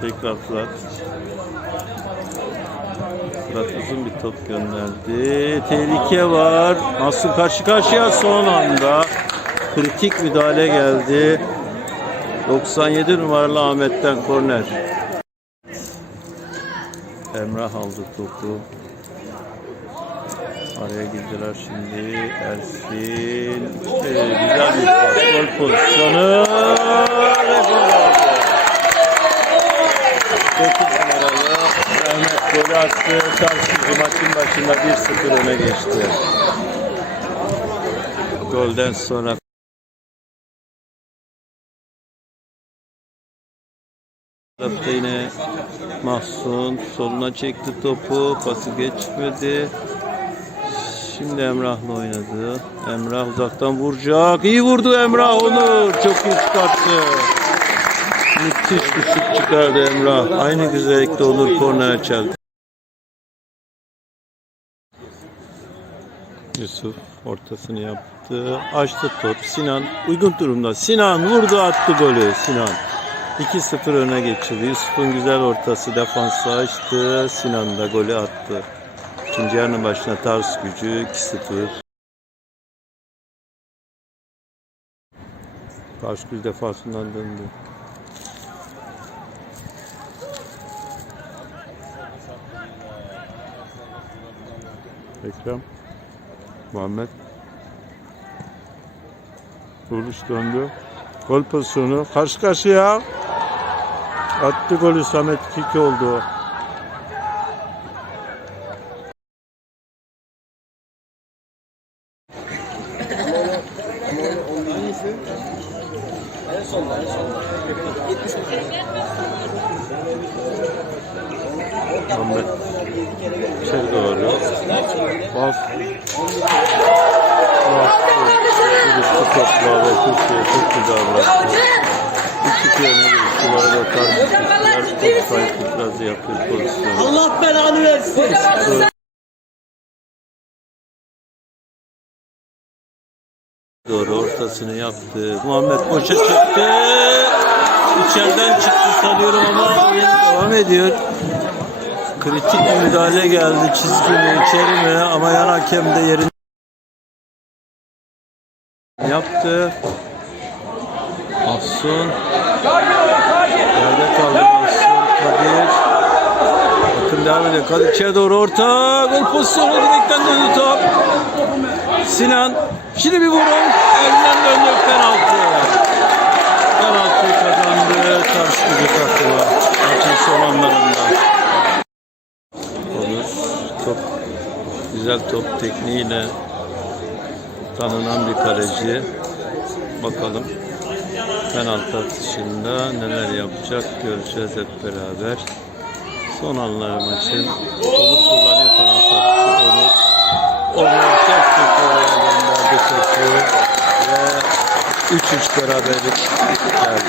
Tekrar Fırat. Fırat uzun bir top gönderdi. Tehlike var. Mahsun karşı karşıya son anda. Kritik müdahale geldi. 97 numaralı Ahmet'ten korner. Emrah aldı topu. Araya girdiler şimdi. Ersin. Ee, güzel bir. Gol pozisyonu. Ve gol oldu. 9 numaralı Ahmet golü attı. Tarsucu maçın başında 1-0 öne geçti. Golden sonra tarafta yine Mahsun soluna çekti topu. Pası geçmedi. Şimdi Emrah'la oynadı. Emrah uzaktan vuracak. İyi vurdu Emrah Onur. Çok iyi çıkarttı. Müthiş bir şut çıkardı Emrah. Aynı güzellikte Onur kornere çeldi. Yusuf ortasını yaptı. Açtı top. Sinan uygun durumda. Sinan vurdu attı golü. Sinan. 2-0 öne geçirdi. Yusuf'un güzel ortası defansı açtı. Sinan da golü attı. İkinci yarının başına Tars gücü 2-0. Karşıgül defansından döndü. Ekrem. Muhammed. Vuruş döndü. Gol pozisyonu. Karşı karşıya. Attı golü Samet 2 oldu. Muhammed içeri. Bas. Bastı. Buluştu topla ve Türkiye çok güzel bıraktı. 3-2 öne geçti. Bu arada tartışmışlar. Top sahip itirazı yapıyor pozisyonu. Allah belanı versin. Doğru ortasını yaptı. Muhammed boşa çıktı. İçeriden çıktı sanıyorum ama devam ediyor. Kritik bir müdahale geldi. Çizgi mi içeri mi ama yan hakem de yerini yaptı. Mahsun. Yerde kaldı Mahsun. Kadir. Bakın devam ediyor. Kadir doğru orta. Gol pozisyonu direkten döndü top. Sinan. Şimdi bir vurum. Elinden döndü penaltı. Penaltıyı kazandı. Karşı gücü güzel top tekniğiyle tanınan bir kaleci. Bakalım penaltı atışında neler yapacak göreceğiz hep beraber. Son anları maçın. Onur kullanıyor penaltı atışı. Onur. Onur çok oraya gönderdi topu ve 3-3 beraberlik geldi.